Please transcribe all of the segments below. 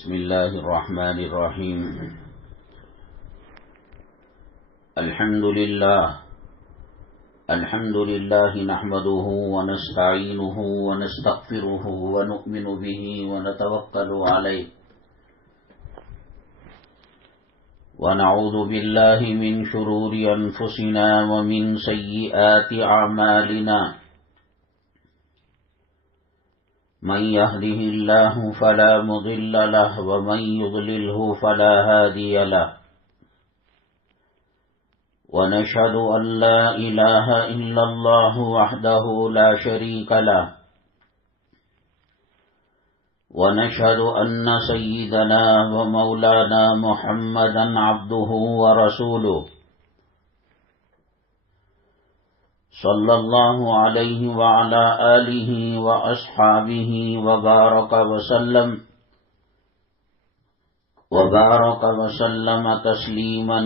بسم الله الرحمن الرحيم. الحمد لله نحمده ونستعينه ونستغفره ونؤمن به ونتوكل عليه ونعوذ بالله من شرور أنفسنا ومن سيئات أعمالنا. من يهده الله فلا مضل له ومن يضلله فلا هادي له. ونشهد أن لا إله إلا الله وحده لا شريك له. ونشهد أن سيدنا ومولانا محمدا عبده ورسوله صلى الله عليه وعلى آله وأصحابه وبارك وسلم تسليما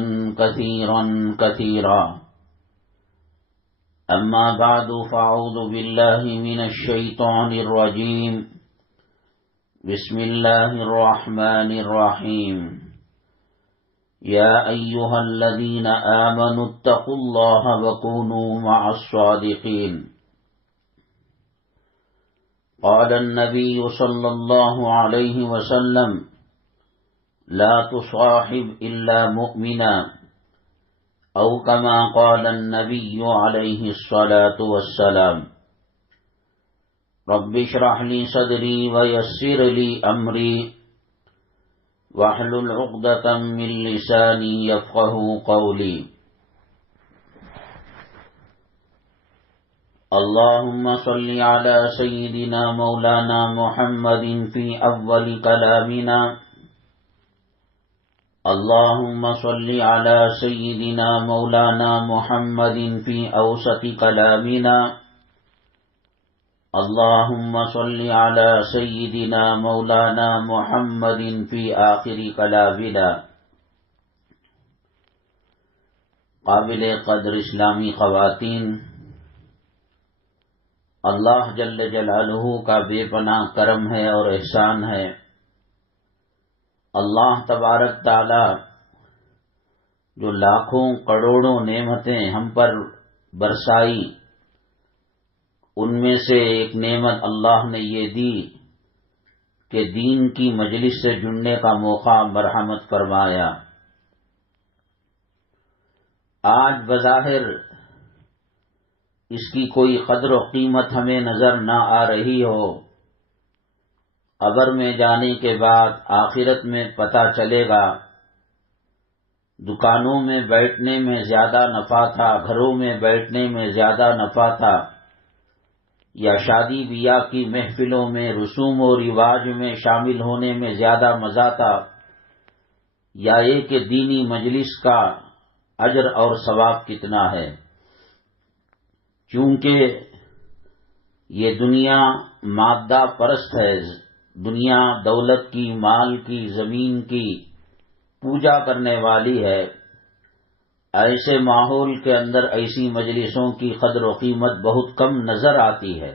كثيرا. أما بعد فأعوذ بالله من الشيطان الرجيم. بسم الله الرحمن الرحيم. يا أيها الذين آمنوا اتقوا الله وكونوا مع الصادقين. قال النبي صلى الله عليه وسلم: لا تصاحب إلا مؤمنا، أو كما قال النبي عليه الصلاة والسلام. رب اشرح لي صدري ويسر لي أمري واحلل عقدة من لساني يفقهوا قولي. اللهم صل على سيدنا مولانا محمد في أول كلامنا. اللهم صل على سيدنا مولانا محمد في أوسط كلامنا. اللهم صل على سيدنا مولانا محمد في آخر كلامنا. قابل قدر اسلامی خواتین، اللہ جل جلالہ کا بے پناہ کرم ہے اور احسان ہے. اللہ تبارک تعالی جو لاکھوں کروڑوں نعمتیں ہم پر برسائی، ان میں سے ایک نعمت اللہ نے یہ دی کہ دین کی مجلس سے جڑنے کا موقع مرحمت فرمایا. آج بظاہر اس کی کوئی قدر و قیمت ہمیں نظر نہ آ رہی ہو، قبر میں جانے کے بعد آخرت میں پتہ چلے گا. دکانوں میں بیٹھنے میں زیادہ نفع تھا، گھروں میں بیٹھنے میں زیادہ نفع تھا، یا شادی بیاہ کی محفلوں میں رسوم و رواج میں شامل ہونے میں زیادہ مزہ تھا، یا یہ کہ دینی مجلس کا اجر اور ثواب کتنا ہے. چونکہ یہ دنیا مادہ پرست ہے، دنیا دولت کی، مال کی، زمین کی پوجا کرنے والی ہے. ایسے ماحول کے اندر ایسی مجلسوں کی قدر و قیمت بہت کم نظر آتی ہے.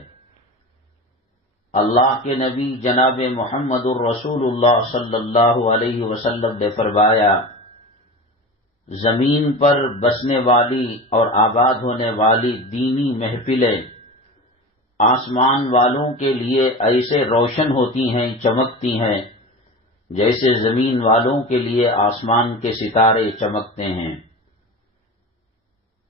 اللہ کے نبی جناب محمد الرسول اللہ صلی اللہ علیہ وسلم نے فرمایا: زمین پر بسنے والی اور آباد ہونے والی دینی محفلیں آسمان والوں کے لیے ایسے روشن ہوتی ہیں، چمکتی ہیں، جیسے زمین والوں کے لیے آسمان کے ستارے چمکتے ہیں.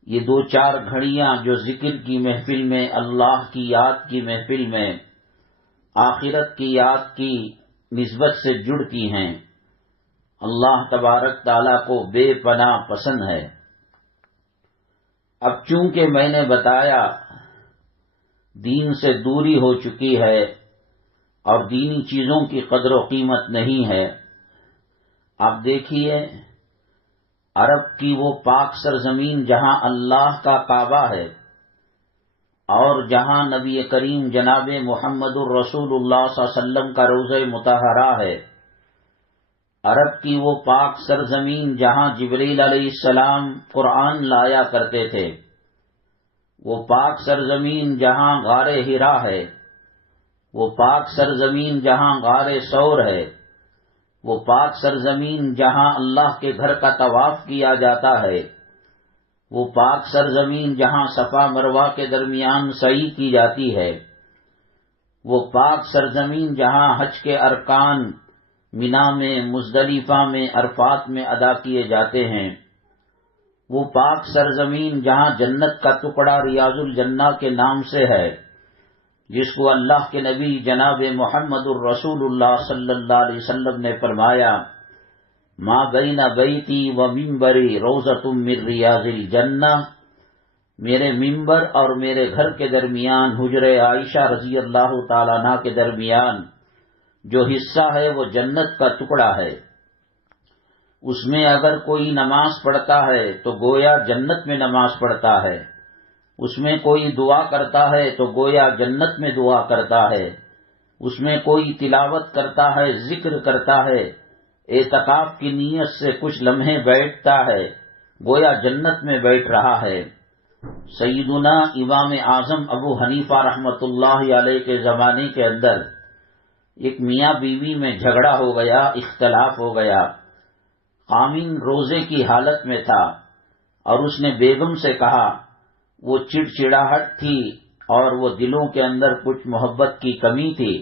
یہ 2-4 گھڑیاں جو ذکر کی محفل میں، اللہ کی یاد کی محفل میں آخرت کی یاد کی نسبت سے جڑتی ہیں، اللہ تبارک تعالیٰ کو بے پناہ پسند ہے. اب چونکہ میں نے بتایا دین سے دوری ہو چکی ہے اور دینی چیزوں کی قدر و قیمت نہیں ہے. آپ دیکھیے عرب کی وہ پاک سرزمین جہاں اللہ کا کعبہ ہے اور جہاں نبی کریم جناب محمد الرسول اللہ صلی اللہ علیہ وسلم کا روضہ مطہرہ ہے، عرب کی وہ پاک سرزمین جہاں جبریل علیہ السلام قرآن لایا کرتے تھے، وہ پاک سرزمین جہاں غار ہرا ہے، وہ پاک سرزمین جہاں غار ثور ہے، وہ پاک سرزمین جہاں اللہ کے گھر کا طواف کیا جاتا ہے، وہ پاک سرزمین جہاں صفا مروہ کے درمیان سعی کی جاتی ہے، وہ پاک سرزمین جہاں حج کے ارکان منا میں، مزدلفہ میں، عرفات میں ادا کیے جاتے ہیں، وہ پاک سرزمین جہاں جنت کا ٹکڑا ریاض الجنہ کے نام سے ہے، جس کو اللہ کے نبی جناب محمد الرسول اللہ صلی اللہ علیہ وسلم نے فرمایا، ما بین بیتی و منبری روضۃ من ریاض الجنہ، میرے ممبر اور میرے گھر کے درمیان، حجر عائشہ رضی اللہ تعالیٰ عنہ کے درمیان جو حصہ ہے وہ جنت کا ٹکڑا ہے، اس میں اگر کوئی نماز پڑھتا ہے تو گویا جنت میں نماز پڑھتا ہے، اس میں کوئی دعا کرتا ہے تو گویا جنت میں دعا کرتا ہے، اس میں کوئی تلاوت کرتا ہے، ذکر کرتا ہے، اعتکاف کی نیت سے کچھ لمحے بیٹھتا ہے، گویا جنت میں بیٹھ رہا ہے۔ سیدنا امام اعظم ابو حنیفہ رحمۃ اللہ علیہ کے زمانے کے اندر ایک میاں بیوی میں جھگڑا ہو گیا، اختلاف ہو گیا، خامن روزے کی حالت میں تھا اور اس نے بیگم سے کہا، وہ چڑچڑاہٹ تھی اور وہ دلوں کے اندر کچھ محبت کی کمی تھی،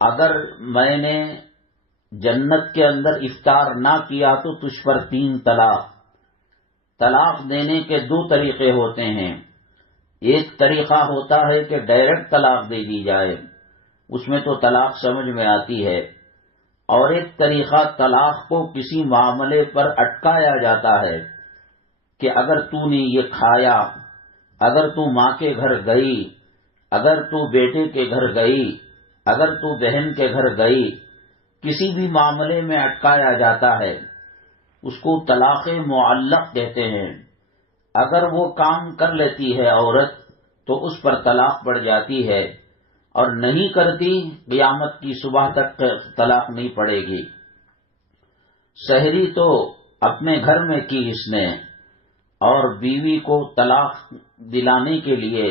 اگر میں نے جنت کے اندر افطار نہ کیا تو تجھ پر 3 طلاق۔ طلاق دینے کے 2 طریقے ہوتے ہیں، ایک طریقہ ہوتا ہے کہ ڈائریکٹ طلاق دے دی جائے، اس میں تو طلاق سمجھ میں آتی ہے، اور ایک طریقہ طلاق کو کسی معاملے پر اٹکایا جاتا ہے کہ اگر تو نے یہ کھایا، اگر تو ماں کے گھر گئی، اگر تو بیٹے کے گھر گئی، اگر تو بہن کے گھر گئی، کسی بھی معاملے میں اٹکایا جاتا ہے، اس کو طلاق معلق کہتے ہیں۔ اگر وہ کام کر لیتی ہے عورت تو اس پر طلاق پڑ جاتی ہے، اور نہیں کرتی قیامت کی صبح تک طلاق نہیں پڑے گی۔ سحری تو اپنے گھر میں کی اس نے، اور بیوی کو طلاق دلانے کے لیے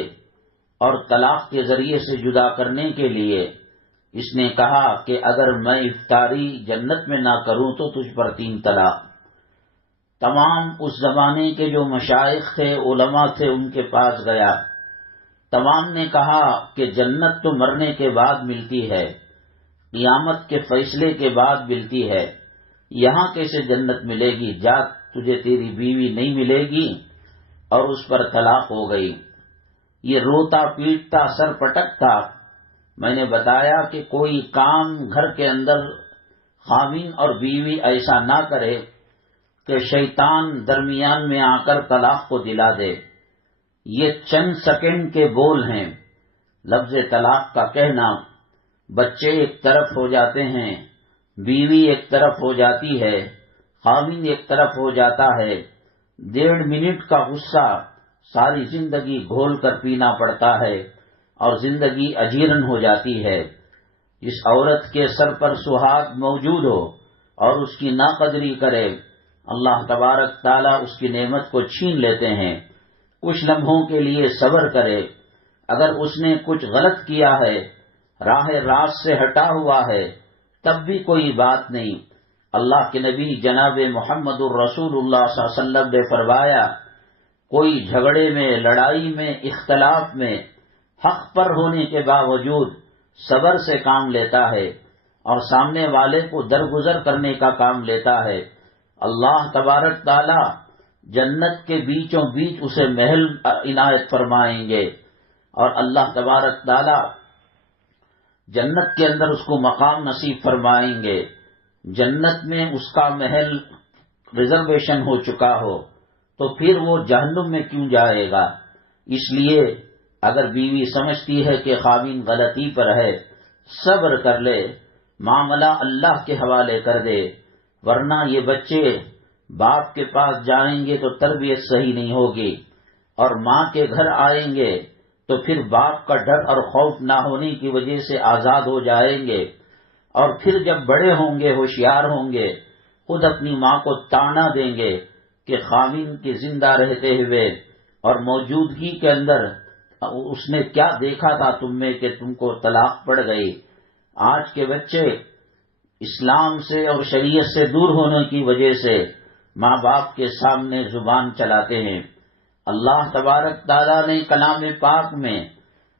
اور طلاق کے ذریعے سے جدا کرنے کے لیے اس نے کہا کہ اگر میں افطاری جنت میں نہ کروں تو تجھ پر 3 طلاق۔ تمام اس زمانے کے جو مشائخ تھے، علماء تھے، ان کے پاس گیا، تمام نے کہا کہ جنت تو مرنے کے بعد ملتی ہے، قیامت کے فیصلے کے بعد ملتی ہے، یہاں کیسے جنت ملے گی؟ جا، تجھے تیری بیوی نہیں ملے گی، اور اس پر طلاق ہو گئی۔ یہ روتا پیٹتا سر پٹکتا۔ میں نے بتایا کہ کوئی کام گھر کے اندر خاوند اور بیوی ایسا نہ کرے کہ شیطان درمیان میں آ کر طلاق کو دلا دے۔ یہ چند سیکنڈ کے بول ہیں، لفظ طلاق کا کہنا، بچے ایک طرف ہو جاتے ہیں، بیوی ایک طرف ہو جاتی ہے، خاوند ایک طرف ہو جاتا ہے، 1.5 منٹ کا غصہ ساری زندگی گھول کر پینا پڑتا ہے اور زندگی اجیرن ہو جاتی ہے۔ اس عورت کے سر پر سہاگ موجود ہو اور اس کی ناقدری کرے، اللہ تبارک تعالیٰ اس کی نعمت کو چھین لیتے ہیں۔ کچھ لمحوں کے لیے صبر کرے، اگر اس نے کچھ غلط کیا ہے، راہ راست سے ہٹا ہوا ہے، تب بھی کوئی بات نہیں۔ اللہ کے نبی جناب محمد الرسول اللہ صلی اللہ علیہ وسلم نے فرمایا، کوئی جھگڑے میں، لڑائی میں، اختلاف میں حق پر ہونے کے باوجود صبر سے کام لیتا ہے اور سامنے والے کو درگزر کرنے کا کام لیتا ہے، اللہ تبارک تعالی جنت کے بیچوں بیچ اسے محل عنایت فرمائیں گے، اور اللہ تبارک تعالی جنت کے اندر اس کو مقام نصیب فرمائیں گے۔ جنت میں اس کا محل ریزرویشن ہو چکا ہو تو پھر وہ جہنم میں کیوں جائے گا؟ اس لیے اگر بیوی سمجھتی ہے کہ خاوند غلطی پر ہے، صبر کر لے، معاملہ اللہ کے حوالے کر دے، ورنہ یہ بچے باپ کے پاس جائیں گے تو تربیت صحیح نہیں ہوگی، اور ماں کے گھر آئیں گے تو پھر باپ کا ڈر اور خوف نہ ہونے کی وجہ سے آزاد ہو جائیں گے، اور پھر جب بڑے ہوں گے، ہوشیار ہوں گے، خود اپنی ماں کو تانا دیں گے کہ خاوند کے زندہ رہتے ہوئے اور موجودگی کے اندر اس نے کیا دیکھا تھا تم میں کہ تم کو طلاق پڑ گئی۔ آج کے بچے اسلام سے اور شریعت سے دور ہونے کی وجہ سے ماں باپ کے سامنے زبان چلاتے ہیں۔ اللہ تبارک تعالیٰ نے کلام پاک میں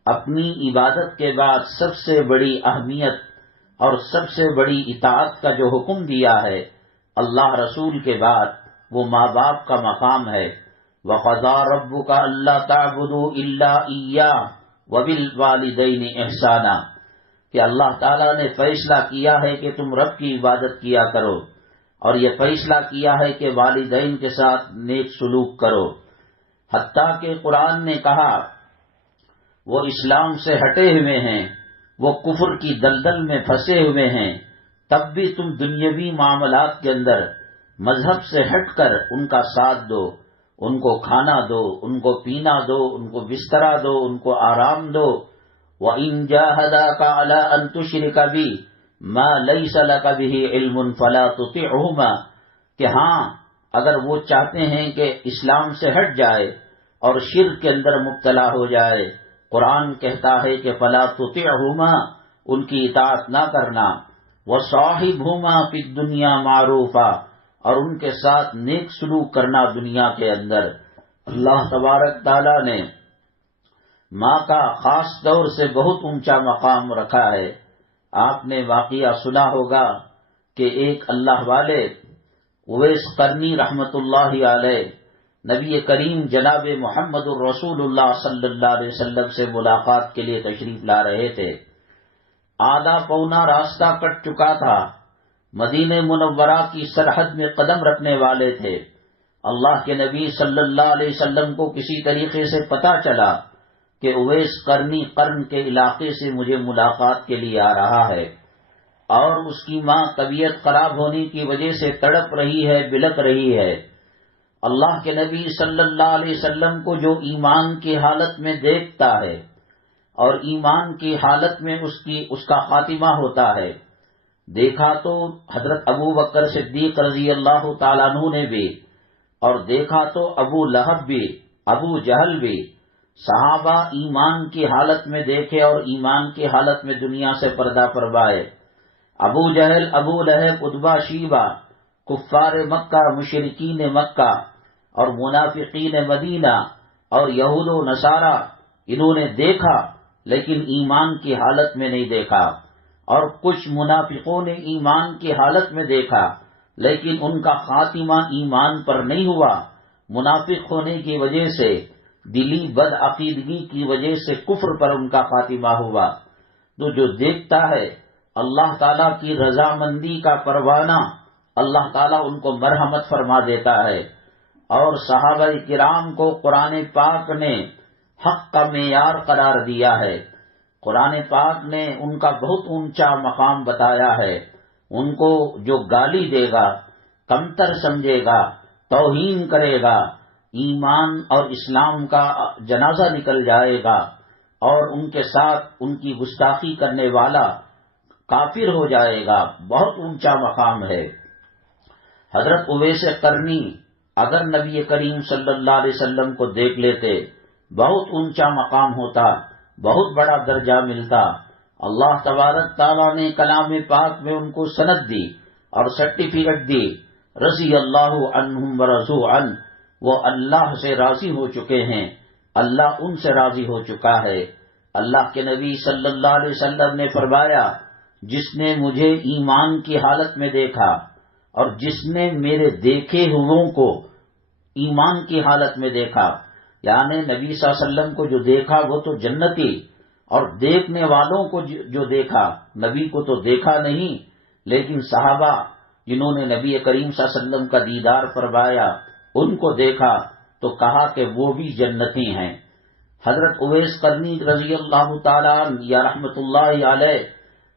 اپنی عبادت کے بعد سب سے بڑی اہمیت اور سب سے بڑی اطاعت کا جو حکم دیا ہے، اللہ رسول کے بعد وہ ماں باپ کا مقام ہے۔ وَقَضَىٰ رَبُّكَ أَلَّا تَعْبُدُوا إِلَّا إِيَّاهُ وَبِالْوَالِدَيْنِ إِحْسَانًا، کہ اللہ تعالیٰ نے فیصلہ کیا ہے کہ تم رب کی عبادت کیا کرو، اور یہ فیصلہ کیا ہے کہ والدین کے ساتھ نیک سلوک کرو۔ حتیٰ کہ قرآن نے کہا وہ اسلام سے ہٹے ہوئے ہیں، وہ کفر کی دلدل میں پھنسے ہوئے ہیں، تب بھی تم دنیاوی معاملات کے اندر مذہب سے ہٹ کر ان کا ساتھ دو، ان کو کھانا دو، ان کو پینا دو، ان کو بسترا دو، ان کو آرام دو۔ وَإِن جَاهَدَاكَ عَلَىٰ أَن تُشْرِكَ بِي مَا لَيْسَ لَكَ بِهِ عِلْمٌ فَلَا تُطِعْهُمَا، کہ ہاں اگر وہ چاہتے ہیں کہ اسلام سے ہٹ جائے اور شرک کے اندر مبتلا ہو جائے، قرآن کہتا ہے کہ فَلَا تُطِعْهُمَا، ان کی اطاعت نہ کرنا۔ وَصَاحِبْهُمَا فِي الدُّنْيَا مَعْرُوفًا، اور ان کے ساتھ نیک سلوک کرنا دنیا کے اندر۔ اللہ تبارک تعالیٰ نے ماں کا خاص طور سے بہت اونچا مقام رکھا ہے۔ آپ نے واقعہ سنا ہوگا کہ ایک اللہ والے اویس قرنی رحمت اللہ علیہ نبی کریم جناب محمد الرسول اللہ صلی اللہ علیہ وسلم سے ملاقات کے لیے تشریف لا رہے تھے۔ آدھا پونا راستہ کٹ چکا تھا، مدینہ منورہ کی سرحد میں قدم رکھنے والے تھے۔ اللہ کے نبی صلی اللہ علیہ وسلم کو کسی طریقے سے پتہ چلا کہ اویس قرنی قرن کے علاقے سے مجھے ملاقات کے لیے آ رہا ہے، اور اس کی ماں طبیعت خراب ہونے کی وجہ سے تڑپ رہی ہے، بلک رہی ہے۔ اللہ کے نبی صلی اللہ علیہ وسلم کو جو ایمان کی حالت میں دیکھتا ہے اور ایمان کی حالت میں اس کا خاتمہ ہوتا ہے، دیکھا تو حضرت ابو بکر صدیق رضی اللہ تعالیٰ عنہ نے بھی، اور دیکھا تو ابو لہب بھی، ابو جہل بھی، صحابہ ایمان کی حالت میں دیکھے اور ایمان کی حالت میں دنیا سے پردہ فرمائے۔ ابو جہل، ابو لہب، عتبہ، شیبہ، کفار مکہ، مشرکین مکہ اور منافقین مدینہ اور یہود و نصارہ، انہوں نے دیکھا لیکن ایمان کی حالت میں نہیں دیکھا، اور کچھ منافقوں نے ایمان کی حالت میں دیکھا لیکن ان کا خاتمہ ایمان پر نہیں ہوا، منافق ہونے کی وجہ سے، دلی بد عقیدگی کی وجہ سے کفر پر ان کا خاتمہ ہوا۔ تو جو دیکھتا ہے اللہ تعالیٰ کی رضامندی کا پروانہ، اللہ تعالیٰ ان کو مرحمت فرما دیتا ہے، اور صحابہ کرام کو قرآن پاک نے حق کا معیار قرار دیا ہے۔ قرآن پاک نے ان کا بہت اونچا مقام بتایا ہے۔ ان کو جو گالی دے گا، کمتر سمجھے گا، توہین کرے گا، ایمان اور اسلام کا جنازہ نکل جائے گا، اور ان کے ساتھ ان کی گستاخی کرنے والا کافر ہو جائے گا۔ بہت اونچا مقام ہے۔ حضرت اویس قرنی اگر نبی کریم صلی اللہ علیہ وسلم کو دیکھ لیتے، بہت اونچا مقام ہوتا، بہت بڑا درجہ ملتا۔ اللہ تبارک تعالیٰ نے کلام پاک میں ان کو سند دی اور سرٹیفکیٹ دی، رضی اللہ عنہم ورضوا عنہ، وہ اللہ سے راضی ہو چکے ہیں، اللہ ان سے راضی ہو چکا ہے۔ اللہ کے نبی صلی اللہ علیہ وسلم نے فرمایا، جس نے مجھے ایمان کی حالت میں دیکھا اور جس نے میرے دیکھے ہوئوں کو ایمان کی حالت میں دیکھا، یعنی نبی صلی اللہ علیہ وسلم کو جو دیکھا وہ تو جنتی، اور دیکھنے والوں کو جو دیکھا، نبی کو تو دیکھا نہیں لیکن صحابہ جنہوں نے نبی کریم صلی اللہ علیہ وسلم کا دیدار فرمایا ان کو دیکھا تو کہا کہ وہ بھی جنتی ہیں۔ حضرت اویس قرنی رضی اللہ تعالیٰ عنہ یا رحمت اللہ علیہ،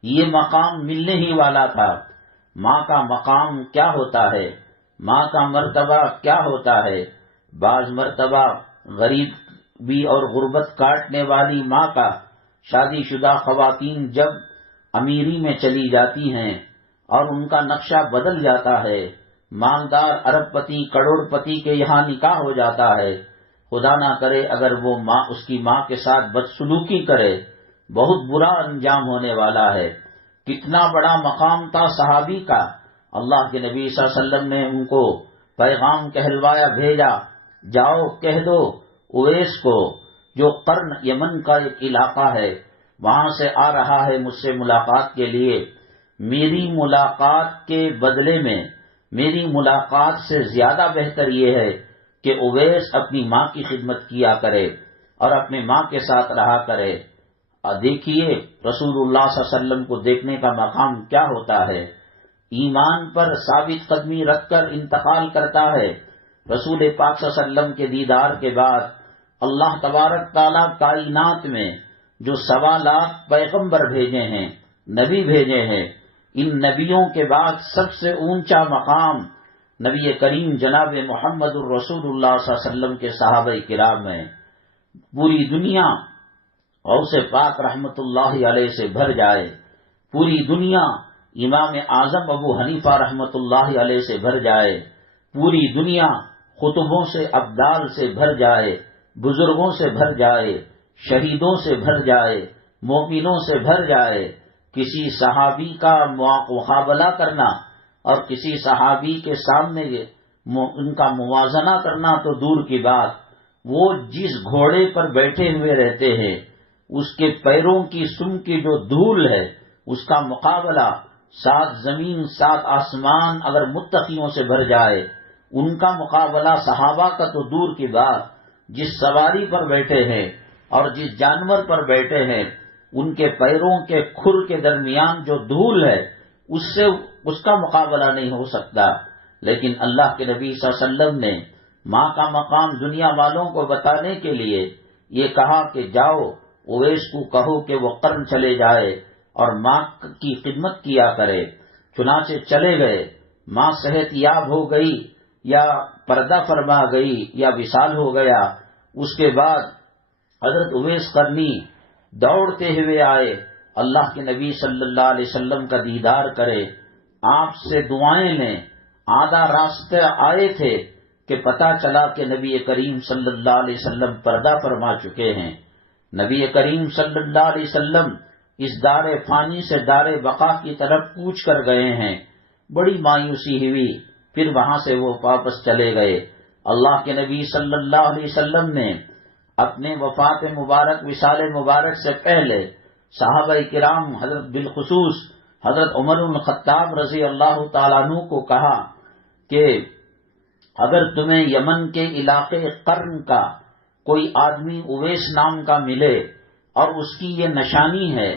یہ مقام ملنے ہی والا تھا۔ ماں کا مقام کیا ہوتا ہے، ماں کا مرتبہ کیا ہوتا ہے؟ بعض مرتبہ غریبی اور غربت کاٹنے والی ماں کا شادی شدہ خواتین جب امیری میں چلی جاتی ہیں اور ان کا نقشہ بدل جاتا ہے، مالدار ارب پتی کروڑ پتی کے یہاں نکاح ہو جاتا ہے، خدا نہ کرے اگر وہ ماں اس کی ماں کے ساتھ بدسلوکی کرے، بہت برا انجام ہونے والا ہے۔ کتنا بڑا مقام تھا صحابی کا. اللہ کے نبی صلی اللہ علیہ وسلم نے ان کو پیغام کہلوایا، بھیجا، جاؤ کہہ دو اویس کو جو قرن یمن کا ایک علاقہ ہے وہاں سے آ رہا ہے مجھ سے ملاقات کے لیے، میری ملاقات کے بدلے میں، میری ملاقات سے زیادہ بہتر یہ ہے کہ اویس اپنی ماں کی خدمت کیا کرے اور اپنے ماں کے ساتھ رہا کرے. دیکھیے رسول اللہ صلی اللہ علیہ وسلم کو دیکھنے کا مقام کیا ہوتا ہے. ایمان پر ثابت قدمی رکھ کر انتقال کرتا ہے. رسول پاک صلی اللہ علیہ وسلم کے دیدار کے بعد اللہ تبارک تعالیٰ کائنات میں جو 1.25 لاکھ پیغمبر بھیجے ہیں، نبی بھیجے ہیں، ان نبیوں کے بعد سب سے اونچا مقام نبی کریم جناب محمد الرسول اللہ صلی اللہ علیہ وسلم کے صحابہ کرام ہیں. پوری دنیا غوث پاک رحمت اللہ علیہ سے بھر جائے، پوری دنیا امام اعظم ابو حنیفہ رحمت اللہ علیہ سے بھر جائے، پوری دنیا خطبوں سے ابدال سے بھر جائے، بزرگوں سے بھر جائے، شہیدوں سے بھر جائے، مومنوں سے بھر جائے، کسی صحابی کا مقابلہ کرنا اور کسی صحابی کے سامنے ان کا موازنہ کرنا تو دور کی بات، وہ جس گھوڑے پر بیٹھے ہوئے رہتے ہیں اس کے پیروں کی سم کی جو دھول ہے اس کا مقابلہ 7 زمین 7 آسمان اگر متقیوں سے بھر جائے، ان کا مقابلہ صحابہ کا تو دور کی بات. جس سواری پر بیٹھے ہیں اور جس جانور پر بیٹھے ہیں ان کے پیروں کے کھر کے درمیان جو دھول ہے اس کا مقابلہ نہیں ہو سکتا. لیکن اللہ کے نبی صلی اللہ علیہ وسلم نے ماں کا مقام دنیا والوں کو بتانے کے لیے یہ کہا کہ جاؤ اویس کو کہو کہ وہ قرن چلے جائے اور ماں کی خدمت کیا کرے. چنانچہ چلے گئے. ماں صحت یاب ہو گئی یا پردہ فرما گئی یا وصال ہو گیا. اس کے بعد حضرت اویس قرنی دوڑتے ہوئے آئے، اللہ کے نبی صلی اللہ علیہ وسلم کا دیدار کرے، آپ سے دعائیں لیں. آدھا راستے آئے تھے کہ پتہ چلا کہ نبی کریم صلی اللہ علیہ وسلم پردہ فرما چکے ہیں. نبی کریم صلی اللہ علیہ وسلم اس دار فانی سے دار بقا کی طرف کوچ کر گئے ہیں. بڑی مایوسی ہوئی، پھر وہاں سے وہ واپس چلے گئے. اللہ کے نبی صلی اللہ علیہ وسلم نے اپنے وفات مبارک وصال مبارک سے پہلے صحابہ کرام حضرت بالخصوص حضرت عمر بن الخطاب رضی اللہ تعالیٰ عنہ کو کہا کہ اگر تمہیں یمن کے علاقے قرن کا کوئی آدمی اویس نام کا ملے اور اس کی یہ نشانی ہے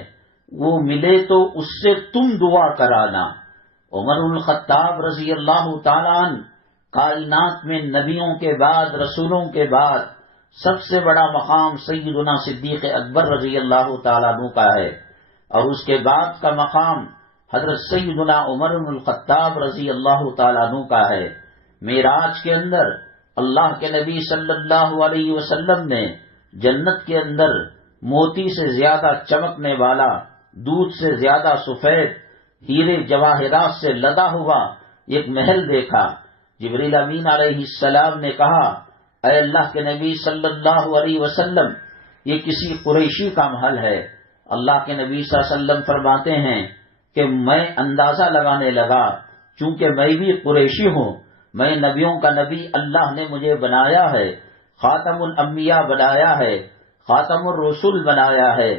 وہ ملے تو اس سے تم دعا کرانا. عمر بن الخطاب رضی اللہ تعالیٰ عنہ کائنات میں نبیوں کے بعد رسولوں کے بعد سب سے بڑا مقام سیدنا صدیق اکبر رضی اللہ تعالیٰ عنہ کا ہے، اور اس کے بعد کا مقام حضرت سیدنا عمر بن الخطاب رضی اللہ تعالیٰ عنہ کا ہے. معراج کے اندر اللہ کے نبی صلی اللہ علیہ وسلم نے جنت کے اندر موتی سے زیادہ چمکنے والا، دودھ سے زیادہ سفید، ہیرے جواہرات سے لدا ہوا ایک محل دیکھا. جبریل امین علیہ السلام نے کہا اے اللہ کے نبی صلی اللہ علیہ وسلم یہ کسی قریشی کا محل ہے. اللہ کے نبی صلی اللہ علیہ وسلم فرماتے ہیں کہ میں اندازہ لگانے لگا، چونکہ میں بھی قریشی ہوں، میں نبیوں کا نبی اللہ نے مجھے بنایا ہے، خاتم الانبیاء بنایا ہے، خاتم الرسول بنایا ہے،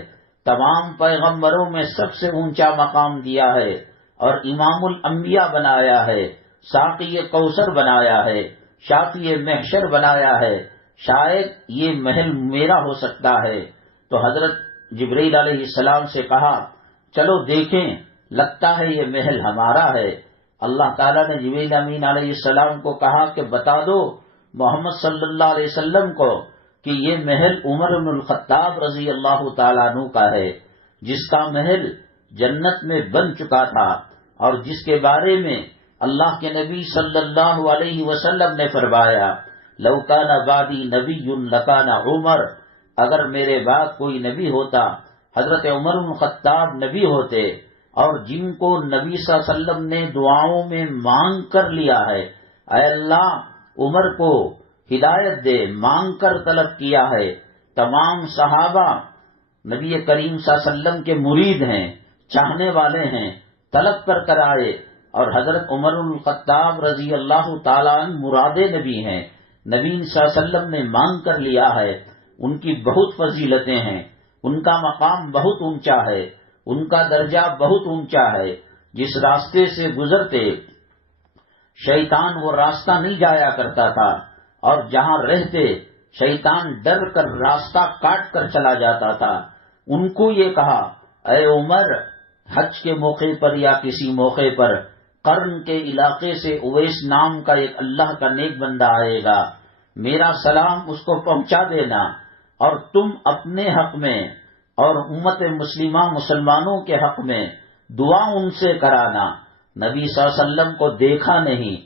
تمام پیغمبروں میں سب سے اونچا مقام دیا ہے اور امام الانبیاء بنایا ہے، ساقی کوثر بنایا ہے، شافی محشر بنایا ہے، شاید یہ محل میرا ہو سکتا ہے. تو حضرت جبریل علیہ السلام سے کہا چلو دیکھیں، لگتا ہے یہ محل ہمارا ہے. اللہ تعالیٰ نے جبریل امین علیہ السلام کو کہا کہ بتا دو محمد صلی اللہ علیہ وسلم کو کہ یہ محل عمر بن الخطاب رضی اللہ تعالیٰ عنہ کا ہے، جس کا محل جنت میں بن چکا تھا اور جس کے بارے میں اللہ کے نبی صلی اللہ علیہ وسلم نے فرمایا لو کان بعدی نبی لکان عمر، اگر میرے بعد کوئی نبی ہوتا حضرت عمر بن الخطاب نبی ہوتے، اور جن کو نبی صلی اللہ علیہ وسلم نے دعاؤں میں مانگ کر لیا ہے، اے اللہ عمر کو ہدایت دے، مانگ کر طلب کیا ہے. تمام صحابہ نبی کریم صلی اللہ علیہ وسلم کے مرید ہیں، چاہنے والے ہیں طلب کر آئے، اور حضرت عمر الخطاب رضی اللہ تعالیٰ عنہ مراد نبی ہیں، نبی صلی اللہ علیہ وسلم نے مانگ کر لیا ہے، ان کی بہت فضیلتیں ہیں، ان کا مقام بہت اونچا ہے، ان کا درجہ بہت اونچا ہے، جس راستے سے گزرتے شیطان وہ راستہ نہیں جایا کرتا تھا، اور جہاں رہتے شیطان ڈر کر راستہ کاٹ کر چلا جاتا تھا۔ ان کو یہ کہا، اے عمر، حج کے موقع پر یا کسی موقع پر قرن کے علاقے سے اویس نام کا ایک اللہ کا نیک بندہ آئے گا، میرا سلام اس کو پہنچا دینا، اور تم اپنے حق میں اور امت مسلمہ مسلمانوں کے حق میں دعا ان سے کرانا۔ نبی صلی اللہ علیہ وسلم کو دیکھا نہیں،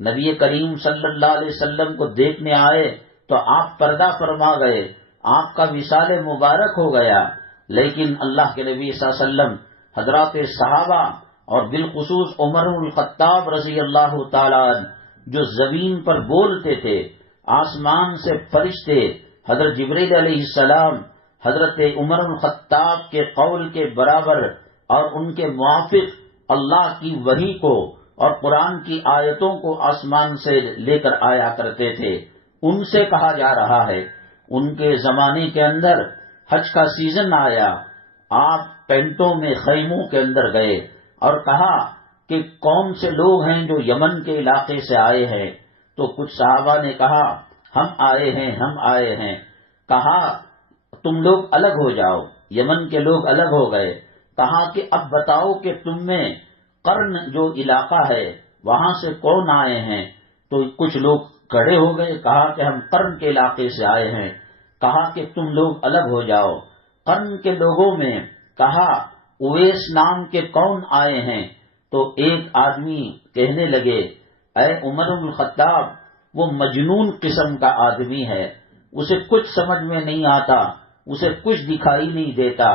نبی کریم صلی اللہ علیہ وسلم کو دیکھنے آئے تو آپ پردہ فرما گئے، آپ کا وصال مبارک ہو گیا، لیکن اللہ کے نبی صلی اللہ علیہ وسلم حضرات صحابہ اور بالخصوص عمر الخطاب رضی اللہ تعالیٰ عنہ جو زمین پر بولتے تھے، آسمان سے فرشتے حضرت جبریل علیہ السلام حضرت عمر الخطاب کے قول کے برابر اور ان کے موافق اللہ کی وحی کو اور قرآن کی آیتوں کو آسمان سے لے کر آیا کرتے تھے، ان سے کہا جا رہا ہے ان کے زمانے کے اندر حج کا سیزن آیا، آپ ٹینٹوں میں خیموں کے اندر گئے اور کہا کہ کون سے لوگ ہیں جو یمن کے علاقے سے آئے ہیں؟ تو کچھ صحابہ نے کہا ہم آئے ہیں، کہا تم لوگ الگ ہو جاؤ، یمن کے لوگ الگ ہو گئے، کہا کہ اب بتاؤ کہ تم میں قرن جو علاقہ ہے وہاں سے کون آئے ہیں؟ تو کچھ لوگ کھڑے ہو گئے، کہا کہ ہم قرن کے علاقے سے آئے ہیں، کہا کہ تم لوگ الگ ہو جاؤ۔ قرن کے لوگوں میں کہا اویس نام کے کون آئے ہیں؟ تو ایک آدمی کہنے لگے، اے عمر الخطاب، وہ مجنون قسم کا آدمی ہے، اسے کچھ سمجھ میں نہیں آتا، اسے کچھ دکھائی نہیں دیتا،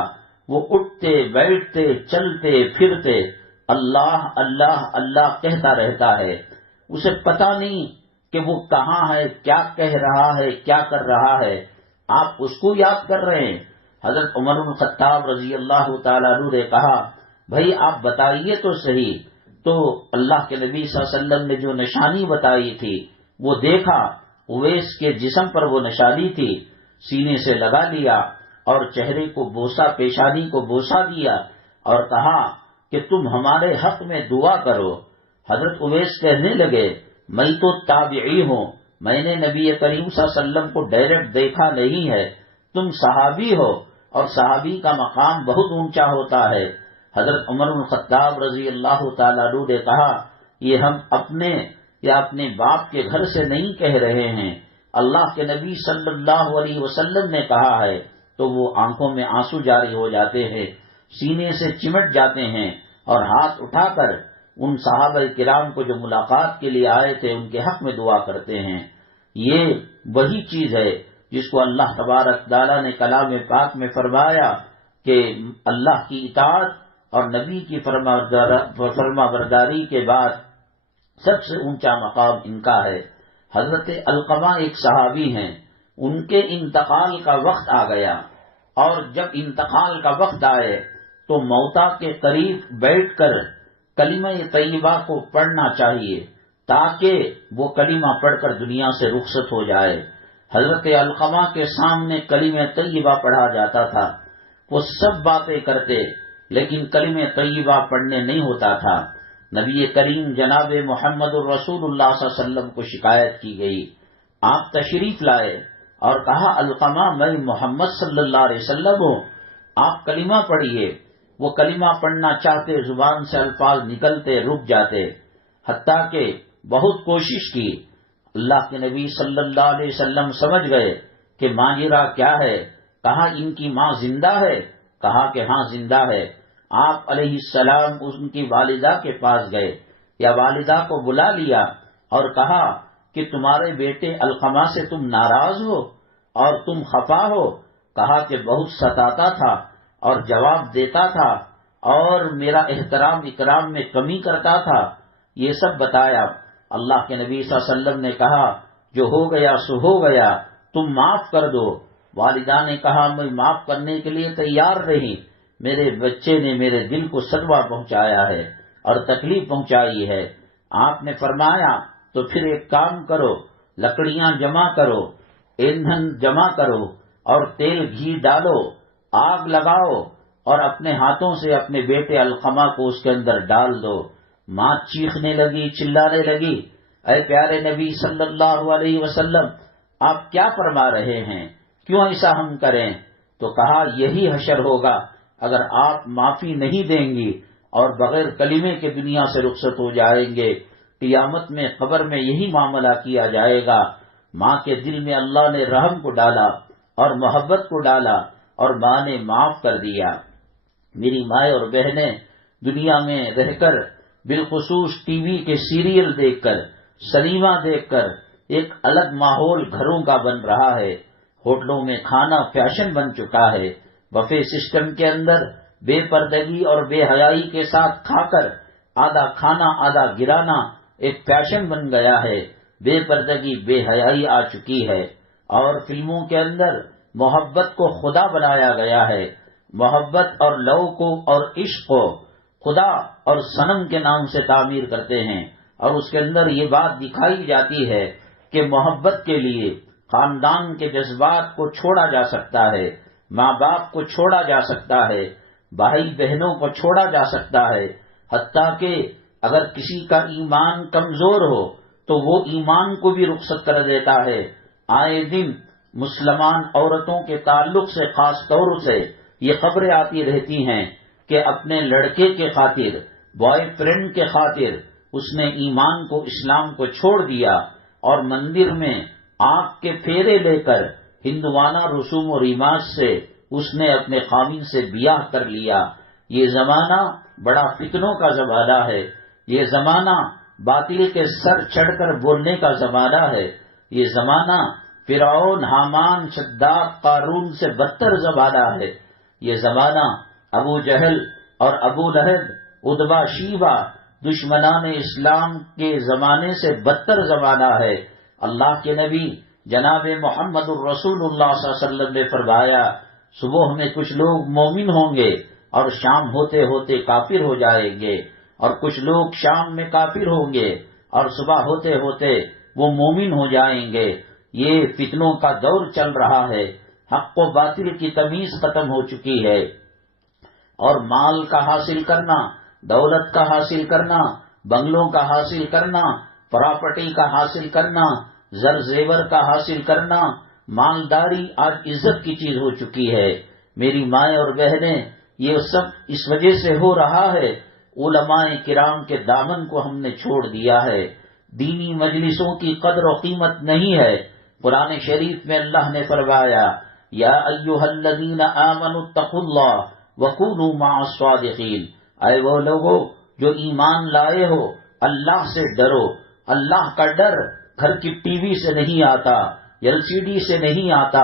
وہ اٹھتے بیٹھتے چلتے پھرتے اللہ اللہ اللہ کہتا رہتا ہے، اسے پتہ نہیں کہ وہ کہاں ہے، کیا کہہ رہا ہے، کیا کر رہا ہے، آپ اس کو یاد کر رہے ہیں۔ حضرت عمر بن خطاب رضی اللہ تعالیٰ عنہ نے کہا، بھائی آپ بتائیے تو صحیح۔ تو اللہ کے نبی صلی اللہ علیہ وسلم نے جو نشانی بتائی تھی وہ دیکھا، اویس کے جسم پر وہ نشانی تھی، سینے سے لگا لیا اور چہرے کو بوسا، پیشانی کو بوسا دیا اور کہا کہ تم ہمارے حق میں دعا کرو۔ حضرت اویس کہنے لگے، میں تو تابعی ہوں، میں نے نبی کریم صلی اللہ علیہ وسلم کو ڈائریکٹ دیکھا نہیں ہے، تم صحابی ہو اور صحابی کا مقام بہت اونچا ہوتا ہے۔ حضرت عمر بن خطاب رضی اللہ تعالیٰ عنہ نے کہا، یہ ہم اپنے یا اپنے باپ کے گھر سے نہیں کہہ رہے ہیں، اللہ کے نبی صلی اللہ علیہ وسلم نے کہا ہے۔ تو وہ آنکھوں میں آنسو جاری ہو جاتے ہیں، سینے سے چمٹ جاتے ہیں اور ہاتھ اٹھا کر ان صحابہ کرام کو جو ملاقات کے لیے آئے تھے ان کے حق میں دعا کرتے ہیں۔ یہ وہی چیز ہے جس کو اللہ تبارک تعالیٰ نے کلام پاک میں فرمایا کہ اللہ کی اطاعت اور نبی کی فرما برداری کے بعد سب سے اونچا مقام ان کا ہے۔ حضرت علقمہ ایک صحابی ہیں، ان کے انتقال کا وقت آ گیا، اور جب انتقال کا وقت آئے تو موتا کے قریب بیٹھ کر کلمہ طیبہ کو پڑھنا چاہیے تاکہ وہ کلمہ پڑھ کر دنیا سے رخصت ہو جائے۔ حضرت علقمہ کے سامنے کلمہ طیبہ پڑھا جاتا تھا، وہ سب باتیں کرتے لیکن کلمہ طیبہ پڑھنے نہیں ہوتا تھا۔ نبی کریم جناب محمد الرسول اللہ صلی اللہ علیہ وسلم کو شکایت کی گئی، آپ تشریف لائے اور کہا، علقمہ میں محمد صلی اللہ علیہ وسلم ہوں، آپ کلمہ پڑھیے۔ وہ کلمہ پڑھنا چاہتے، زبان سے الفاظ نکلتے رک جاتے، حتیٰ کہ بہت کوشش کی۔ اللہ کے نبی صلی اللہ علیہ وسلم سمجھ گئے کہ ماجرا کیا ہے، کہا ان کی ماں زندہ ہے، کہا کہ ہاں زندہ ہے۔ آپ علیہ السلام ان کی والدہ کے پاس گئے یا والدہ کو بلا لیا اور کہا کہ تمہارے بیٹے علقمہ سے تم ناراض ہو اور تم خفا ہو؟ کہا کہ بہت ستاتا تھا اور جواب دیتا تھا اور میرا احترام اکرام میں کمی کرتا تھا، یہ سب بتایا۔ اللہ کے نبی صلی اللہ علیہ وسلم نے کہا جو ہو گیا سو ہو گیا، تم معاف کر دو۔ والدہ نے کہا میں معاف کرنے کے لیے تیار رہی، میرے بچے نے میرے دل کو صدمہ پہنچایا ہے اور تکلیف پہنچائی ہے۔ آپ نے فرمایا تو پھر ایک کام کرو، لکڑیاں جمع کرو، ایندھن جمع کرو اور تیل گھی ڈالو، آگ لگاؤ اور اپنے ہاتھوں سے اپنے بیٹے علقمہ کو اس کے اندر ڈال دو۔ ماں چیخنے لگی، چلانے لگی، اے پیارے نبی صلی اللہ علیہ وسلم، آپ کیا فرما رہے ہیں؟ کیوں ایسا ہم کریں؟ تو کہا یہی حشر ہوگا اگر آپ معافی نہیں دیں گی اور بغیر کلمے کے دنیا سے رخصت ہو جائیں گے، قیامت میں قبر میں یہی معاملہ کیا جائے گا۔ ماں کے دل میں اللہ نے رحم کو ڈالا اور محبت کو ڈالا اور ماں نے معاف کر دیا۔ میری مائیں اور بہنیں دنیا میں رہ کر، بالخصوص ٹی وی کے سیریل دیکھ کر، سنیما دیکھ کر ایک الگ ماحول گھروں کا بن رہا ہے۔ ہوٹلوں میں کھانا فیشن بن چکا ہے۔ بفے سسٹم کے اندر بے پردگی اور بے حیائی کے ساتھ کھا کر آدھا کھانا آدھا گرانا ایک فیشن بن گیا ہے۔ بے پردگی بے حیائی آ چکی ہے، اور فلموں کے اندر محبت کو خدا بنایا گیا ہے۔ محبت اور لو کو اور عشق کو خدا اور صنم کے نام سے تعمیر کرتے ہیں، اور اس کے اندر یہ بات دکھائی جاتی ہے کہ محبت کے لیے خاندان کے جذبات کو چھوڑا جا سکتا ہے، ماں باپ کو چھوڑا جا سکتا ہے، بھائی بہنوں کو چھوڑا جا سکتا ہے، حتیٰ کہ اگر کسی کا ایمان کمزور ہو تو وہ ایمان کو بھی رخصت کر دیتا ہے۔ آئے دن مسلمان عورتوں کے تعلق سے خاص طور سے یہ خبریں آتی رہتی ہیں کہ اپنے لڑکے کے خاطر، بوائے فرینڈ کے خاطر اس نے ایمان کو، اسلام کو چھوڑ دیا اور مندر میں آنکھ کے پھیرے لے کر ہندوانہ رسوم و رواج سے اس نے اپنے خاوند سے بیاہ کر لیا۔ یہ زمانہ بڑا فتنوں کا زمانہ ہے، یہ زمانہ باطل کے سر چڑھ کر بولنے کا زمانہ ہے، یہ زمانہ فرعون، حامان، شداد، قارون سے بدتر زمانہ ہے، یہ زمانہ ابو جہل اور ابو لہب، ادبا، شیبہ، دشمنان اسلام کے زمانے سے بدتر زمانہ ہے۔ اللہ کے نبی جناب محمد الرسول اللہ صلی اللہ علیہ وسلم نے فرمایا، صبح میں کچھ لوگ مومن ہوں گے اور شام ہوتے ہوتے کافر ہو جائیں گے، اور کچھ لوگ شام میں کافر ہوں گے اور صبح ہوتے ہوتے وہ مومن ہو جائیں گے۔ یہ فتنوں کا دور چل رہا ہے، حق و باطل کی تمیز ختم ہو چکی ہے، اور مال کا حاصل کرنا، دولت کا حاصل کرنا، بنگلوں کا حاصل کرنا، پراپرٹی کا حاصل کرنا، زر زیور کا حاصل کرنا، مالداری آج عزت کی چیز ہو چکی ہے۔ میری مائیں اور بہنیں، یہ سب اس وجہ سے ہو رہا ہے، علماء کرام کے دامن کو ہم نے چھوڑ دیا ہے، دینی مجلسوں کی قدر و قیمت نہیں ہے۔ قرآن شریف میں اللہ نے فرمایا، یا ایھا الذین آمنوا اتقوا اللہ وکونوا مع الصادقین، اے وہ لوگو جو ایمان لائے ہو، اللہ سے ڈرو۔ اللہ کا ڈر گھر کی ٹی وی سے نہیں آتا، ایل سی ڈی سے نہیں آتا،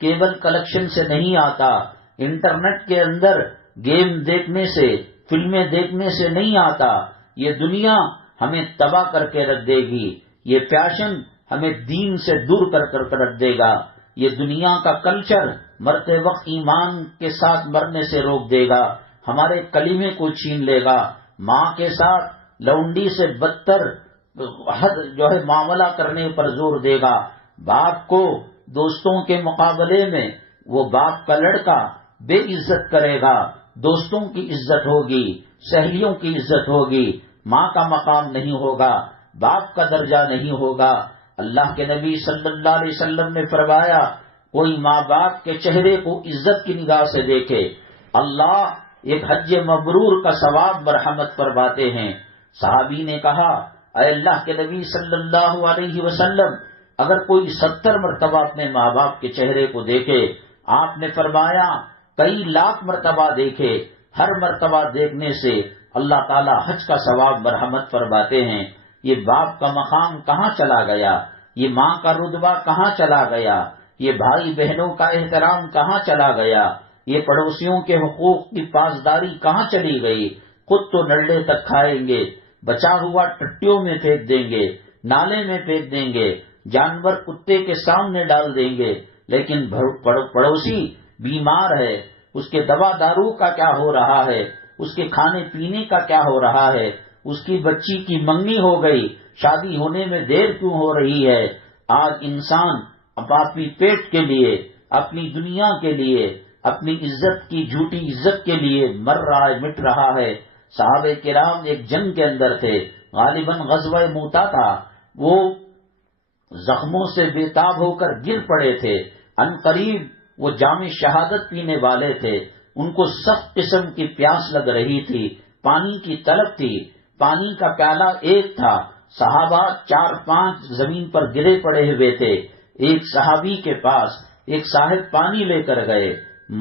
کیبل کلیکشن سے نہیں آتا، انٹرنیٹ کے اندر گیم دیکھنے سے، فلمیں دیکھنے سے نہیں آتا۔ یہ دنیا ہمیں تباہ کر کے رکھ دے گی، یہ فیشن ہمیں دین سے دور کر رکھ دے گا، یہ دنیا کا کلچر مرتے وقت ایمان کے ساتھ مرنے سے روک دے گا، ہمارے کلمے کو چھین لے گا، ماں کے ساتھ لونڈی سے بدتر حد معاملہ کرنے پر زور دے گا، باپ کو دوستوں کے مقابلے میں وہ باپ کا لڑکا بے عزت کرے گا، دوستوں کی عزت ہوگی، سہیلیوں کی عزت ہوگی، ماں کا مقام نہیں ہوگا، باپ کا درجہ نہیں ہوگا۔ اللہ کے نبی صلی اللہ علیہ وسلم نے فرمایا، کوئی ماں باپ کے چہرے کو عزت کی نگاہ سے دیکھے، اللہ ایک حج مبرور کا ثواب مرحمت فرماتے ہیں۔ صحابی نے کہا، اے اللہ کے نبی صلی اللہ علیہ وسلم، اگر کوئی 70 مرتبہ اپنے ماں باپ کے چہرے کو دیکھے، آپ نے فرمایا کئی لاکھ مرتبہ دیکھے، ہر مرتبہ دیکھنے سے اللہ تعالی حج کا ثواب مرحمت فرماتے ہیں۔ یہ باپ کا مقام کہاں چلا گیا؟ یہ ماں کا رتبہ کہاں چلا گیا؟ یہ بھائی بہنوں کا احترام کہاں چلا گیا؟ یہ پڑوسیوں کے حقوق کی پاسداری کہاں چلی گئی؟ خود تو نلڈے تک کھائیں گے، بچا ہوا ٹٹیوں میں پھینک دیں گے، نالے میں پھینک دیں گے، جانور کتے کے سامنے ڈال دیں گے، لیکن پڑوسی بیمار ہے، اس کے دوا دارو کا کیا ہو رہا ہے، اس کے کھانے پینے کا کیا ہو رہا ہے، اس کی بچی کی منگنی ہو گئی، شادی ہونے میں دیر کیوں ہو رہی ہے۔ آج انسان اپنی پیٹ کے لیے، اپنی دنیا کے لیے، اپنی عزت کی جھوٹی عزت کے لیے مر رہا ہے، مٹ رہا ہے۔ صحابہ کرام ایک جنگ کے اندر تھے، غالباً غزوہ موتا تھا، وہ زخموں سے بےتاب ہو کر گر پڑے تھے، عنقریب وہ جام شہادت پینے والے تھے، ان کو سخت قسم کی پیاس لگ رہی تھی، پانی کی طلب تھی، پانی کا پیالہ ایک تھا، صحابہ 4-5 زمین پر گرے پڑے ہوئے تھے، ایک صحابی کے پاس ایک صاحب پانی لے کر گئے،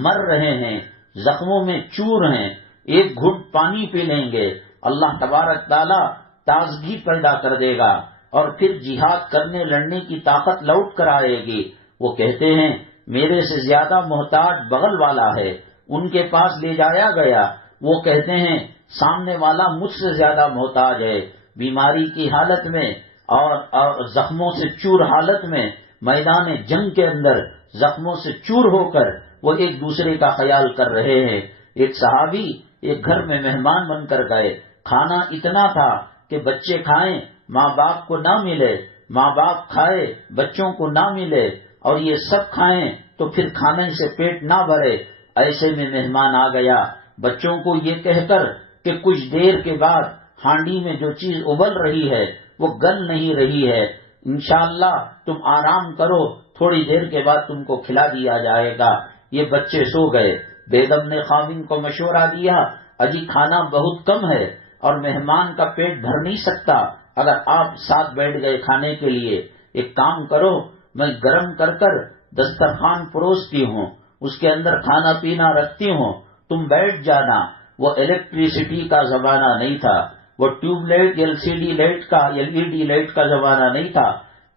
مر رہے ہیں، زخموں میں چور ہیں، ایک گھٹ پانی پی لیں گے، اللہ تبارک تعالی تازگی پیدا کر دے گا اور پھر جہاد کرنے لڑنے کی طاقت لوٹ کر آئے گی۔ وہ کہتے ہیں میرے سے زیادہ محتاج بغل والا ہے، ان کے پاس لے جایا گیا، وہ کہتے ہیں سامنے والا مجھ سے زیادہ محتاج ہے، بیماری کی حالت میں اور زخموں سے چور حالت میں میدان جنگ کے اندر زخموں سے چور ہو کر وہ ایک دوسرے کا خیال کر رہے ہیں۔ ایک صحابی ایک گھر میں مہمان بن کر گئے، کھانا اتنا تھا کہ بچے کھائیں ماں باپ کو نہ ملے، ماں باپ کھائے بچوں کو نہ ملے، اور یہ سب کھائیں تو پھر کھانے سے پیٹ نہ بھرے۔ ایسے میں مہمان آ گیا، بچوں کو یہ کہہ کر کہ کچھ دیر کے بعد ہانڈی میں جو چیز ابل رہی ہے وہ گل نہیں رہی ہے، انشاءاللہ تم آرام کرو، تھوڑی دیر کے بعد تم کو کھلا دیا جائے گا۔ یہ بچے سو گئے، بیگم نے خاوند کو مشورہ دیا، اجی کھانا بہت کم ہے اور مہمان کا پیٹ بھر نہیں سکتا، اگر آپ ساتھ بیٹھ گئے کھانے کے لیے، ایک کام کرو، میں گرم کر کر دسترخوان پروستی ہوں، اس کے اندر کھانا پینا رکھتی ہوں، تم بیٹھ جانا۔ وہ الیکٹریسٹی کا زمانہ نہیں تھا، وہ ٹیوب لائٹ LCD لائٹ کا LED لائٹ کا زمانہ نہیں تھا،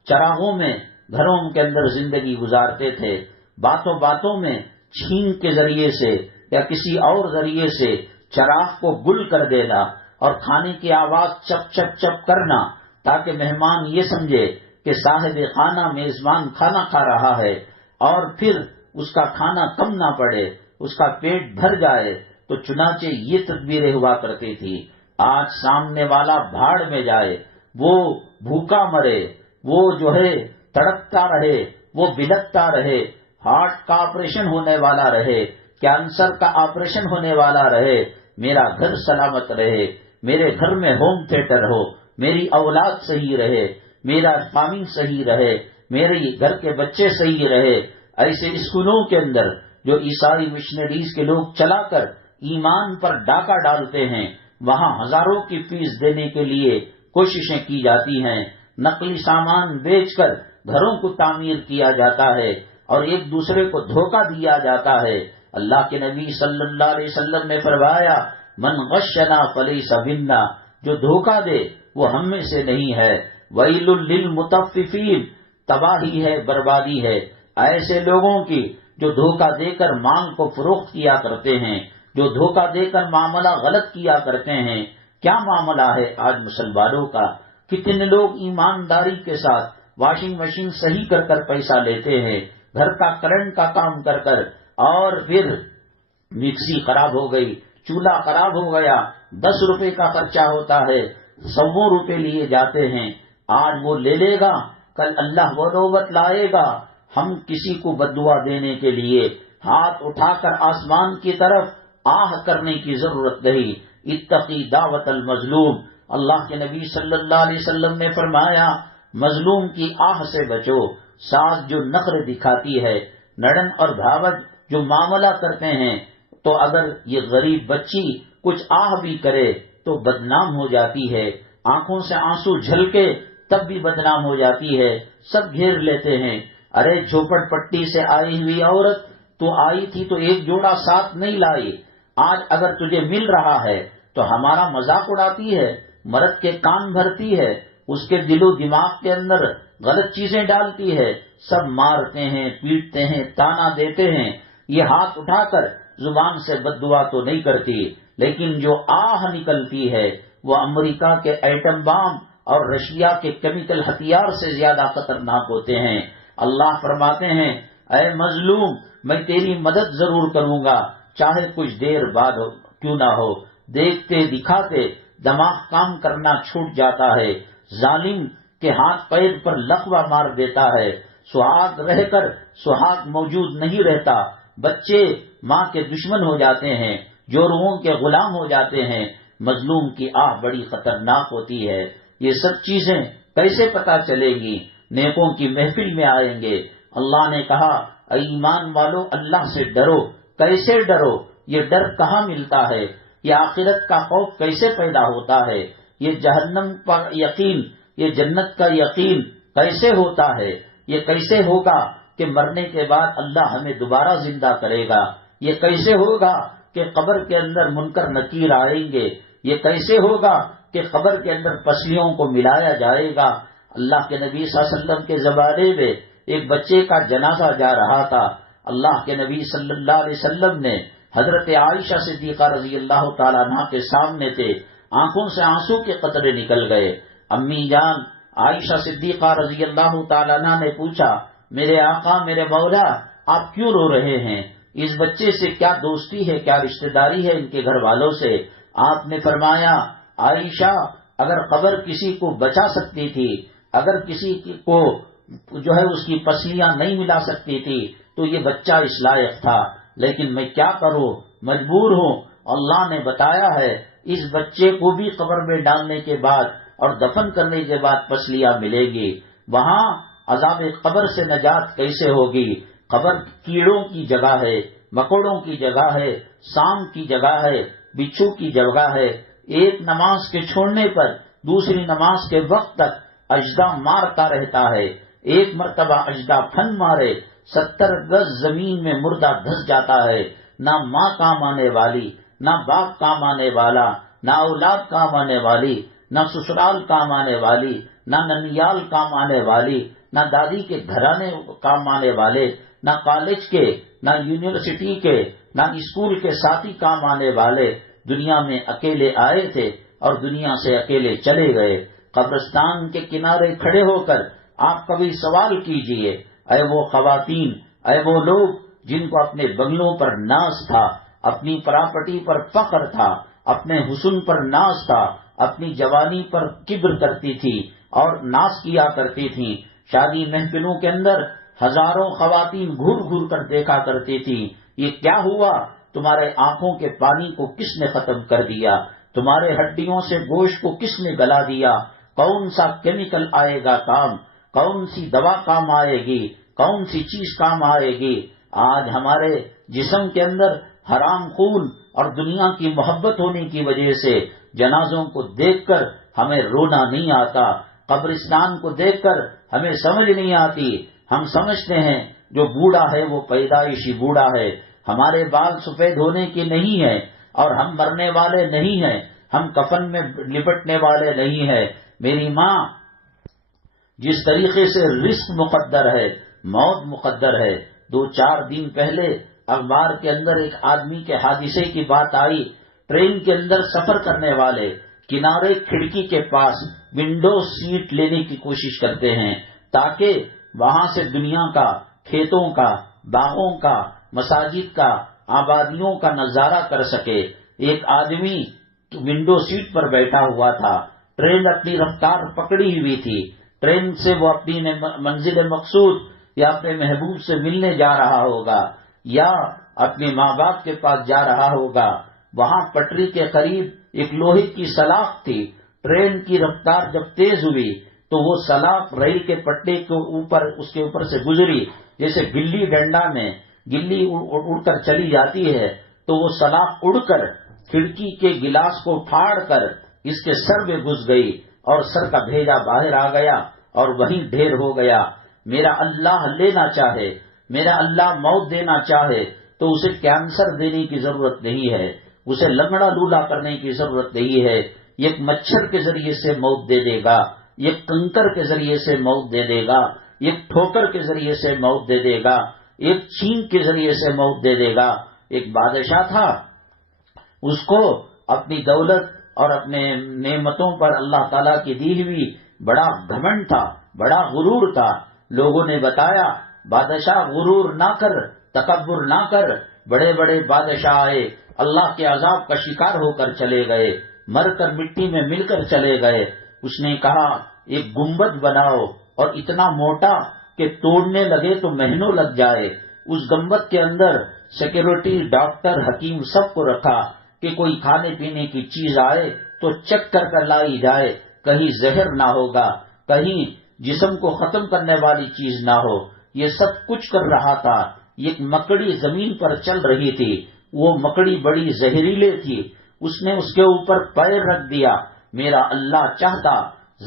چراغوں میں گھروں کے اندر زندگی گزارتے تھے، باتوں باتوں میں چھین کے ذریعے سے یا کسی اور ذریعے سے چراغ کو گل کر دینا اور کھانے کی آواز چپ چپ چپ کرنا تاکہ مہمان یہ سمجھے کہ صاحب خانہ میزبان کھانا کھا رہا ہے، اور پھر اس کا کھانا کم نہ پڑے، اس کا پیٹ بھر جائے۔ تو چنانچہ یہ تدبیریں ہوا کرتی تھی۔ آج سامنے والا بھاڑ میں جائے، وہ بھوکا مرے، وہ جو ہے تڑپتا رہے، وہ بلکتا رہے، ہارٹ کا آپریشن ہونے والا رہے، کینسر کا آپریشن ہونے والا رہے، میرا گھر سلامت رہے، میرے گھر میں ہوم تھیٹر ہو، میری اولاد صحیح رہے، میرا فارمنگ صحیح رہے، میرے گھر کے بچے صحیح رہے۔ ایسے اسکولوں کے اندر جو عیسائی مشنریز کے لوگ چلا کر ایمان پر ڈاکہ ڈالتے ہیں، وہاں ہزاروں کی فیس دینے کے لیے کوششیں کی جاتی ہیں، نقلی سامان بیچ کر گھروں کو تعمیر کیا جاتا ہے اور ایک دوسرے کو دھوکہ دیا جاتا ہے۔ اللہ کے نبی صلی اللہ علیہ وسلم نے فرمایا من غشنا فلیس منا، جو دھوکہ دے وہ ہم میں سے نہیں ہے۔ ویل للمطففین، تباہی ہے، بربادی ہے ایسے لوگوں کی جو دھوکہ دے کر مال کو فروخت کیا کرتے ہیں، جو دھوکہ دے کر معاملہ غلط کیا کرتے ہیں۔ کیا معاملہ ہے آج مسلمانوں کا؟ کتنے لوگ ایمانداری کے ساتھ واشنگ مشین صحیح کر کر پیسہ لیتے ہیں، گھر کا کرنٹ کا کام کر کر، اور پھر مکسی خراب ہو گئی، چولہا خراب ہو گیا، 10 روپے کا خرچہ ہوتا ہے، 100 روپے لیے جاتے ہیں۔ آج وہ لے لے گا، کل اللہ وہ نوبت لائے گا، ہم کسی کو بددعا دینے کے لیے ہاتھ اٹھا کر آسمان کی طرف آہ کرنے کی ضرورت نہیں۔ اتقی دعوت المظلوم، اللہ کے نبی صلی اللہ علیہ وسلم نے فرمایا مظلوم کی آہ سے بچو۔ ساس جو نخرے دکھاتی ہے، نڑن اور بھاوج جو معاملہ کرتے ہیں، تو اگر یہ غریب بچی کچھ آہ بھی کرے تو بدنام ہو جاتی ہے، آنکھوں سے آنسو جھلکے تب بھی بدنام ہو جاتی ہے، سب گھیر لیتے ہیں۔ ارے جھوپڑ پٹی سے آئی ہوئی عورت، تو آئی تھی تو ایک جوڑا ساتھ نہیں لائی، آج اگر تجھے مل رہا ہے تو ہمارا مذاق اڑاتی ہے، مرد کے کان بھرتی ہے، اس کے دل و دماغ کے اندر غلط چیزیں ڈالتی ہے، سب مارتے ہیں، پیٹتے ہیں، تانا دیتے ہیں۔ یہ ہاتھ اٹھا کر زبان سے بد دعا تو نہیں کرتی، لیکن جو آہ نکلتی ہے وہ امریکہ کے ایٹم بام اور رشیا کے کیمیکل ہتھیار سے زیادہ خطرناک ہوتے ہیں۔ اللہ فرماتے ہیں اے مظلوم، میں تیری مدد ضرور کروں گا، چاہے کچھ دیر بعد کیوں نہ ہو، دیکھتے دکھاتے دماغ کام کرنا چھوٹ جاتا ہے، ظالم کے ہاتھ پیر پر لقوہ مار دیتا ہے، سہاگ رہ کر سہاگ موجود نہیں رہتا، بچے ماں کے دشمن ہو جاتے ہیں، جوروؤں کے غلام ہو جاتے ہیں، مظلوم کی آہ بڑی خطرناک ہوتی ہے۔ یہ سب چیزیں کیسے پتہ چلے گی؟ نیکوں کی محفل میں آئیں گے۔ اللہ نے کہا اے ایمان والو اللہ سے ڈرو۔ کیسے ڈرو؟ یہ ڈر کہاں ملتا ہے؟ یہ آخرت کا خوف کیسے پیدا ہوتا ہے؟ یہ جہنم پر یقین، یہ جنت کا یقین کیسے ہوتا ہے؟ یہ کیسے ہوگا کہ مرنے کے بعد اللہ ہمیں دوبارہ زندہ کرے گا؟ یہ کیسے ہوگا کہ قبر کے اندر منکر نکیر آئیں گے؟ یہ کیسے ہوگا کہ قبر کے اندر پسلیوں کو ملایا جائے گا؟ اللہ کے نبی صلی اللہ علیہ وسلم کے زمانے میں ایک بچے کا جنازہ جا رہا تھا۔ اللہ کے نبی صلی اللہ علیہ وسلم نے حضرت عائشہ صدیقہ رضی اللہ تعالیٰ عنہا کے سامنے تھے، آنکھوں سے آنسو کے قطرے نکل گئے۔ امی جان عائشہ صدیقہ رضی اللہ تعالیٰ عنہا نے پوچھا میرے آقا میرے مولا آپ کیوں رو رہے ہیں؟ اس بچے سے کیا دوستی ہے، کیا رشتہ داری ہے ان کے گھر والوں سے؟ آپ نے فرمایا عائشہ اگر قبر کسی کو بچا سکتی تھی، اگر کسی کو جو ہے اس کی پسلیاں نہیں ملا سکتی تھی تو یہ بچہ اس لائق تھا، لیکن میں کیا کروں، مجبور ہوں۔ اللہ نے بتایا ہے اس بچے کو بھی قبر میں ڈالنے کے بعد اور دفن کرنے کے بعد پسلیاں ملے گی۔ وہاں عذاب قبر سے نجات کیسے ہوگی؟ قبر کیڑوں کی جگہ ہے، مکوڑوں کی جگہ ہے، سانپ کی جگہ ہے، بچھو کی جگہ ہے۔ ایک نماز کے چھوڑنے پر دوسری نماز کے وقت تک اجدہ مارتا رہتا ہے۔ ایک مرتبہ اجدہ پھن مارے 70 گز زمین میں مردہ دھس جاتا ہے۔ نہ ماں کام آنے والی، نہ باپ کام آنے والا، نہ اولاد کام آنے والی، نہ سسرال کام آنے والی، نہ ننیال کام آنے والی، نہ دادی کے گھرانے کام آنے والے، نہ کالج کے، نہ یونیورسٹی کے، نہ اسکول کے ساتھی کام آنے والے۔ دنیا میں اکیلے آئے تھے اور دنیا سے اکیلے چلے گئے۔ قبرستان کے کنارے کھڑے ہو کر آپ کبھی سوال کیجئے، اے وہ خواتین، اے وہ لوگ جن کو اپنے بنگلوں پر ناز تھا، اپنی پراپرٹی پر فخر تھا، اپنے حسن پر ناز تھا، اپنی جوانی پر کبر کرتی تھی اور ناز کیا کرتی تھیں، شادی محفلوں کے اندر ہزاروں خواتین گھور گھور کر دیکھا کرتی تھی، یہ کیا ہوا؟ تمہارے آنکھوں کے پانی کو کس نے ختم کر دیا؟ تمہارے ہڈیوں سے گوشت کو کس نے گلا دیا؟ کون سا کیمیکل آئے گا کام؟ کون سی دوا کام آئے گی؟ کون سی چیز کام آئے گی؟ آج ہمارے جسم کے اندر حرام خون اور دنیا کی محبت ہونے کی وجہ سے جنازوں کو دیکھ کر ہمیں رونا نہیں آتا، قبرستان کو دیکھ کر ہمیں سمجھ نہیں آتی۔ ہم سمجھتے ہیں جو بوڑھا ہے وہ پیدائشی بوڑھا ہے، ہمارے بال سفید ہونے کے نہیں ہیں اور ہم مرنے والے نہیں ہیں، ہم کفن میں لپٹنے والے نہیں ہیں۔ میری ماں جس طریقے سے رزق مقدر ہے، موت مقدر ہے، 2-4 دن پہلے اخبار کے اندر ایک آدمی کے حادثے کی بات آئی، ٹرین کے اندر سفر کرنے والے کنارے کھڑکی کے پاس ونڈو سیٹ لینے کی کوشش کرتے ہیں تاکہ وہاں سے دنیا کا، کھیتوں کا، باغوں کا، مساجد کا، آبادیوں کا نظارہ کر سکے۔ ایک آدمی ونڈو سیٹ پر بیٹھا ہوا تھا، ٹرین اپنی رفتار پکڑی ہوئی تھی، ٹرین سے وہ اپنی منزل مقصود یا اپنے محبوب سے ملنے جا رہا ہوگا یا اپنے ماں باپ کے پاس جا رہا ہوگا۔ وہاں پٹری کے قریب ایک لوہے کی سلاخ تھی، ٹرین کی رفتار جب تیز ہوئی تو وہ سلاخ ریل کے پٹری کے اوپر، اس کے اوپر سے گزری، جیسے گلی ڈنڈا میں گلی اڑ کر چلی جاتی ہے تو وہ سلاخ اڑ کر کھڑکی کے گلاس کو پھاڑ کر اس کے سر میں گھس گئی اور سر کا بھیجا باہر آ گیا اور وہیں ڈھیر ہو گیا۔ میرا اللہ لینا چاہے، میرا اللہ موت دینا چاہے تو اسے کینسر دینے کی ضرورت نہیں ہے، اسے لنگڑا لولا کرنے کی ضرورت نہیں ہے۔ ایک مچھر کے ذریعے سے موت دے دے گا، ایک کنکر کے ذریعے سے موت دے دے گا، ایک ٹھوکر کے ذریعے سے موت دے دے گا، ایک چھینک کے ذریعے سے موت دے دے گا۔ ایک بادشاہ تھا، اس کو اپنی دولت اور اپنے نعمتوں پر اللہ تعالیٰ کی دی ہوئی بڑا گھمنڈ تھا، بڑا غرور تھا۔ لوگوں نے بتایا بادشاہ غرور نہ کر، تکبر نہ کر، بڑے بڑے بادشاہ آئے، اللہ کے عذاب کا شکار ہو کر چلے گئے، مر کر مٹی میں مل کر چلے گئے۔ اس نے کہا ایک گنبد بناؤ اور اتنا موٹا کہ توڑنے لگے تو مہینوں لگ جائے۔ اس گنبد کے اندر سیکورٹی، ڈاکٹر، حکیم سب کو رکھا کہ کوئی کھانے پینے کی چیز آئے تو چیک کر کر لائی جائے، کہیں زہر نہ ہوگا، کہیں جسم کو ختم کرنے والی چیز نہ ہو۔ یہ سب کچھ کر رہا تھا۔ ایک مکڑی زمین پر چل رہی تھی، وہ مکڑی بڑی زہریلے تھی، اس نے اس کے اوپر پیر رکھ دیا۔ میرا اللہ چاہتا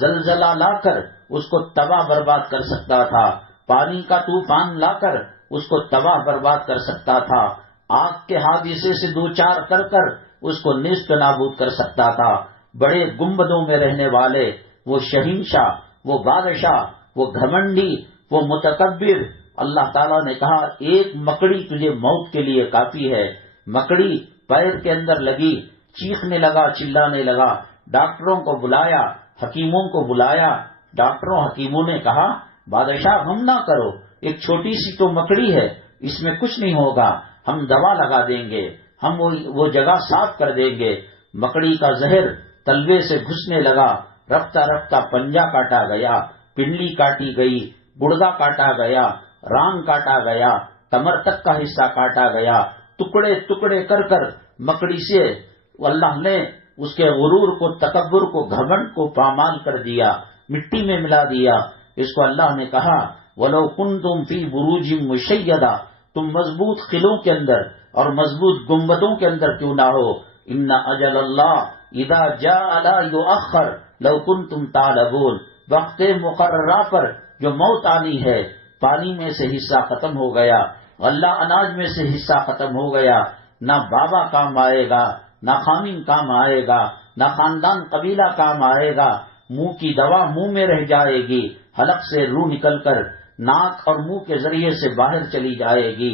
زلزلہ لا کر اس کو تباہ برباد کر سکتا تھا، پانی کا طوفان لا کر اس کو تباہ برباد کر سکتا تھا، آگ کے حادثے سے دو چار کر کر اس کو نیست نابود کر سکتا تھا۔ بڑے گنبدوں میں رہنے والے وہ شہنشاہ، وہ بادشاہ، وہ گھمنڈی، وہ متکبر، اللہ تعالیٰ نے کہا ایک مکڑی تجھے موت کے لیے کافی ہے۔ مکڑی پیر کے اندر لگی، چیخنے لگا، چلانے لگا، ڈاکٹروں کو بلایا، حکیموں کو بلایا۔ ڈاکٹروں حکیموں نے کہا بادشاہ غم نہ کرو، ایک چھوٹی سی تو مکڑی ہے، اس میں کچھ نہیں ہوگا، ہم دوا لگا دیں گے، ہم وہ جگہ صاف کر دیں گے۔ مکڑی کا زہر تلوے سے گھسنے لگا، رفتہ رفتہ پنجہ کاٹا گیا، پنڈلی کاٹی گئی، گڑدا کاٹا گیا، ران کاٹا گیا، کمر تک کا حصہ کاٹا گیا، ٹکڑے ٹکڑے کر کر مکڑی سے اللہ نے اس کے غرور کو، تکبر کو، گھمنڈ کو پامال کر دیا، مٹی میں ملا دیا۔ اس کو اللہ نے کہا وَلَوْ كُنْتُمْ فِي بُرُوجٍ مُشَيَّدَةٍ، تم مضبوط قلعوں کے اندر اور مضبوط گنبدوں کے اندر کیوں نہ ہو، إِنَّ أَجَلَ اللَّهِ إِذَا جَاءَ لَا يُؤَخَّرُ لَوْ كُنْتُمْ تَعْلَمُونَ، وقت مقررہ پر جو موت آنی ہے، پانی میں سے حصہ ختم ہو گیا، غلہ اناج میں سے حصہ ختم ہو گیا، نہ بابا کام آئے گا، نہ خامن کام آئے گا، نہ خاندان قبیلہ کام آئے گا، منہ کی دوا منہ میں رہ جائے گی، حلق سے روح نکل کر ناک اور منہ کے ذریعے سے باہر چلی جائے گی۔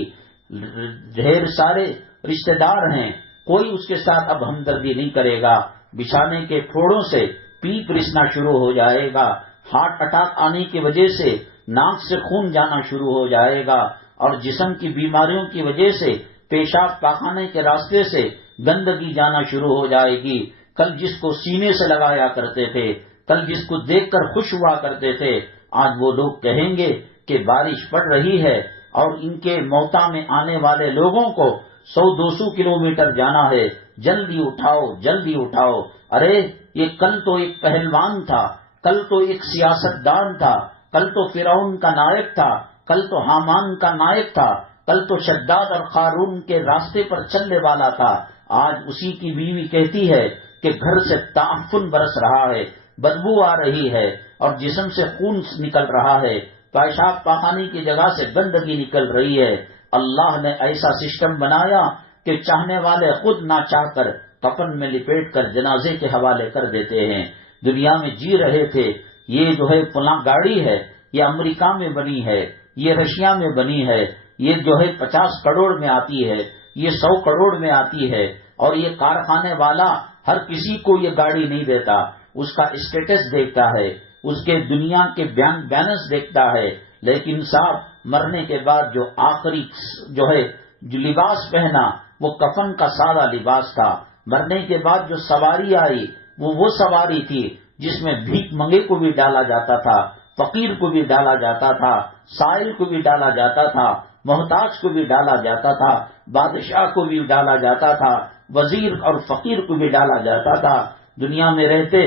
ڈھیر سارے رشتہ دار ہیں، کوئی اس کے ساتھ اب ہمدردی نہیں کرے گا، بچھانے کے پھوڑوں سے پیپ رسنا شروع ہو جائے گا، ہارٹ اٹیک آنے کی وجہ سے ناک سے خون جانا شروع ہو جائے گا، اور جسم کی بیماریوں کی وجہ سے پیشاب پاخانے کے راستے سے گندگی جانا شروع ہو جائے گی۔ کل جس کو سینے سے لگایا کرتے تھے، کل جس کو دیکھ کر خوش ہوا کرتے تھے، آج وہ لوگ کہیں گے کہ بارش پڑ رہی ہے اور ان کے موتا میں آنے والے لوگوں کو 100-200 کلومیٹر جانا ہے، جلدی اٹھاؤ، جلدی اٹھاؤ۔ ارے یہ کل تو ایک پہلوان تھا، کل تو ایک سیاستدان تھا، کل تو فرعون کا نائب تھا، کل تو حامان کا نائب تھا، کل تو شداد اور قارون کے راستے پر چلنے والا تھا، آج اسی کی بیوی کہتی ہے کہ گھر سے تعفن برس رہا ہے، بدبو آ رہی ہے اور جسم سے خون نکل رہا ہے، پیشاب پاخانے کی جگہ سے گندگی نکل رہی ہے۔ اللہ نے ایسا سسٹم بنایا کہ چاہنے والے خود نہ چاہ کر کفن میں لپیٹ کر جنازے کے حوالے کر دیتے ہیں۔ دنیا میں جی رہے تھے، یہ جو ہے فلاں گاڑی ہے، یہ امریکہ میں بنی ہے، یہ رشیا میں بنی ہے، یہ جو ہے 50 کروڑ میں آتی ہے، یہ 100 کروڑ میں آتی ہے، اور یہ کارخانے والا ہر کسی کو یہ گاڑی نہیں دیتا، اس کا اسٹیٹس دیکھتا ہے، اس کے دنیا کے بیلنس دیکھتا ہے، لیکن صاحب مرنے کے بعد جو آخری جو ہے جو لباس پہنا وہ کفن کا سادہ لباس تھا۔ مرنے کے بعد جو سواری آئی وہ سواری تھی جس میں بھیک منگے کو بھی ڈالا جاتا تھا، فقیر کو بھی ڈالا جاتا تھا، سائل کو بھی ڈالا جاتا تھا، محتاج کو بھی ڈالا جاتا تھا، بادشاہ کو بھی ڈالا جاتا تھا، وزیر اور فقیر کو بھی ڈالا جاتا تھا۔ دنیا میں رہتے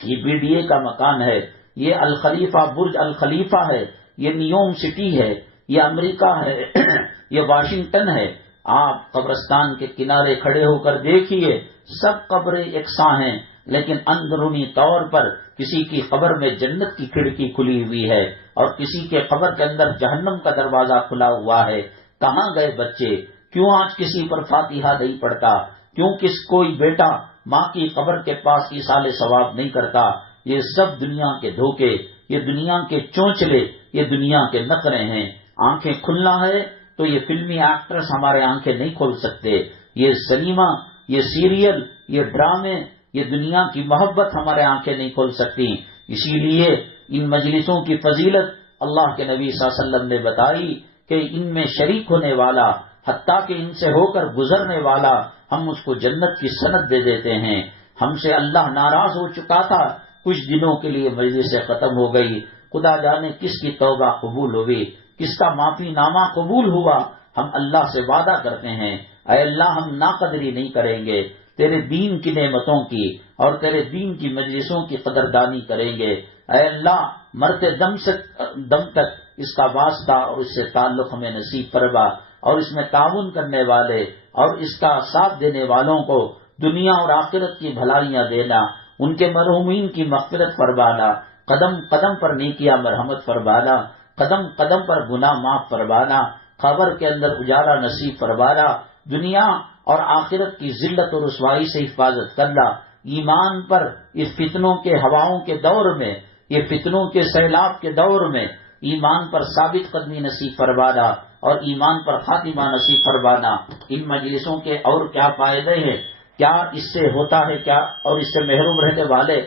یہ BDA کا مکان ہے، یہ الخلیفہ برج الخلیفہ ہے، یہ نیوم سٹی ہے، یہ امریکہ ہے، یہ واشنگٹن ہے۔ آپ قبرستان کے کنارے کھڑے ہو کر دیکھیے، سب قبریں یکساں ہیں، لیکن اندرونی طور پر کسی کی قبر میں جنت کی کھڑکی کھلی ہوئی ہے اور کسی کے قبر کے اندر جہنم کا دروازہ کھلا ہوا ہے۔ کہاں گئے بچے؟ کیوں آج کسی پر فاتحہ نہیں پڑتا؟ کیوں کوئی بیٹا ماں کی قبر کے پاس ایصال ثواب نہیں کرتا؟ یہ سب دنیا کے دھوکے، یہ دنیا کے چونچلے، یہ دنیا کے نخرے ہیں۔ آنکھیں کھلنا ہے تو یہ فلمی ایکٹرز ہمارے آنکھیں نہیں کھول سکتے، یہ سنیما، یہ سیریل، یہ ڈرامے، یہ دنیا کی محبت ہمارے آنکھیں نہیں کھول سکتی۔ اسی لیے ان مجلسوں کی فضیلت اللہ کے نبی صلی اللہ علیہ وسلم نے بتائی کہ ان میں شریک ہونے والا حتیٰ کہ ان سے ہو کر گزرنے والا ہم اس کو جنت کی سند دے دیتے ہیں۔ ہم سے اللہ ناراض ہو چکا تھا، کچھ دنوں کے لیے مجلس سے ختم ہو گئی، خدا جانے کس کی توبہ قبول ہوئی، کس کا معافی نامہ قبول ہوا۔ ہم اللہ سے وعدہ کرتے ہیں، اے اللہ ہم ناقدری نہیں کریں گے، تیرے دین کی نعمتوں کی اور تیرے دین کی مجلسوں کی قدردانی کریں گے۔ اے اللہ مرتے دم تک اس کا واسطہ اور اس سے تعلق ہمیں نصیب فرما، اور اس میں تعاون کرنے والے اور اس کا ساتھ دینے والوں کو دنیا اور آخرت کی بھلائیاں دینا، ان کے مرحومین کی مغفرت فرمانا، قدم قدم پر نیکیاں مرحمت فرمانا، قدم قدم پر گناہ معاف فرمانا، قبر کے اندر اجالا نصیب فرمانا، دنیا اور آخرت کی ذلت اور رسوائی سے حفاظت کرنا، ایمان پر اس فتنوں کے ہواؤں کے دور میں، یہ فتنوں کے سیلاب کے دور میں ایمان پر ثابت قدمی نصیب فرمانا اور ایمان پر خاتمہ نصیب فرمانا۔ ان مجلسوں کے اور کیا فائدے ہیں، کیا اس سے ہوتا ہے، کیا اور اس سے محروم رہنے والے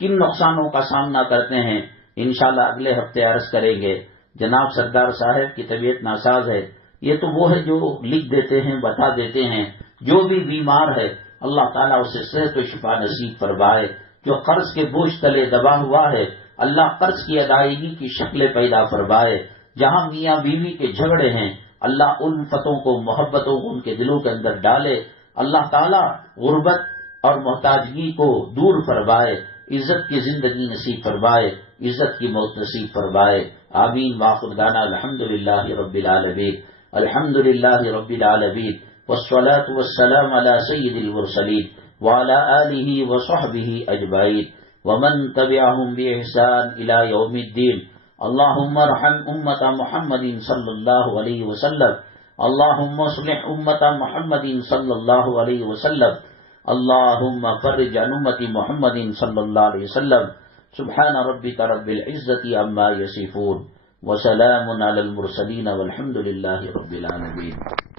کن نقصانوں کا سامنا کرتے ہیں، انشاءاللہ اگلے ہفتے عرض کریں گے۔ جناب سردار صاحب کی طبیعت ناساز ہے، یہ تو وہ ہے جو لکھ دیتے ہیں، بتا دیتے ہیں۔ جو بھی بیمار ہے اللہ تعالیٰ اسے صحت و شفا نصیب فرمائے، جو قرض کے بوجھ تلے دبا ہوا ہے اللہ قرض کی ادائیگی کی شکلیں پیدا فرمائے، جہاں میاں بیوی کے جھگڑے ہیں اللہ الفتوں کو، محبتوں کو ان کے دلوں کے اندر ڈالے، اللہ تعالیٰ غربت اور محتاجگی کو دور فرمائے، عزت کی زندگی نصیب فرمائے، عزت کی موت نصیب فرمائے۔ آمین وآخر دعوانا الحمدللہ رب العالمین، الحمدللہ رب العالمین، والصلاة والسلام على سید المرسلین وعلى آلہ وصحبہ اجمعین ومن تبعهم بإحسان إلى يوم الدين۔ اللهم ارحم أمة محمد صلى الله عليه وسلم، اللهم اصلح أمة محمد صلى الله عليه وسلم، اللهم فرج عن أمة محمد صلى الله عليه وسلم۔ سبحان ربك رب العزة عما يصفون وسلام على المرسلين والحمد لله رب العالمين۔